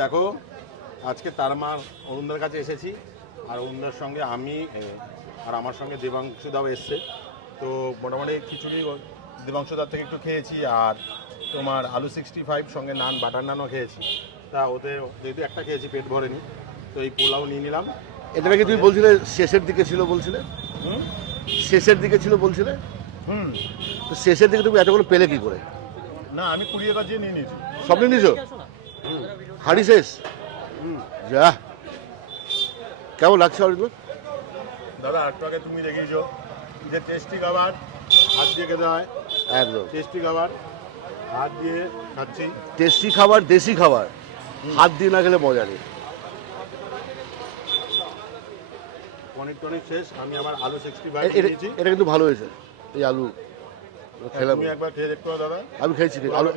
দেখো আজকে তার মা অরুণদার কাছে এসেছি, আর অরুণদার সঙ্গে আমি আর আমার সঙ্গে দেবাংশু দাও এসছে। তো মোটামুটি খিচুড়ি দেবাংশু দার থেকে একটু খেয়েছি, আর তোমার আলু 65 সঙ্গে নান, বাটার নানও খেয়েছি। তা ওতে যেহেতু একটা খেয়েছি পেট ভরেনি, তো এই পোলাও নিয়ে নিলাম। এটা নাকি তুমি বলছিলে শেষের দিকে ছিল বলছিলে, শেষের দিকে ছিল বলছিলে, তো শেষের দিকে তুমি এতগুলো পেলে কি করে? না, আমি কুড়িয়ে বাজিয়ে নিয়ে নিয়েছি। সব নিয়ে নিয়েছো? হাড়ি শেষ? যা, কেমন লাগছে অরিন্দু? দাদা একটু আগে তুমি দেখিয়েছো যে টেস্টি খাবার হাত দিয়ে খেতে হয়। একদম টেস্টি খাবার হাত দিয়ে খাচ্ছি। টেস্টি খাবার, দেশি খাবার হাত দিয়ে না খেলে মজা নেই। পনির টনির শেষ, আমি আবার আলু 65 নিয়েছি। এটা কিন্তু ভালো হয়েছে, এই আলু খেলাম। তুমি একবার খেয়ে দেখতে দাদা। আমি খেয়েছি আলু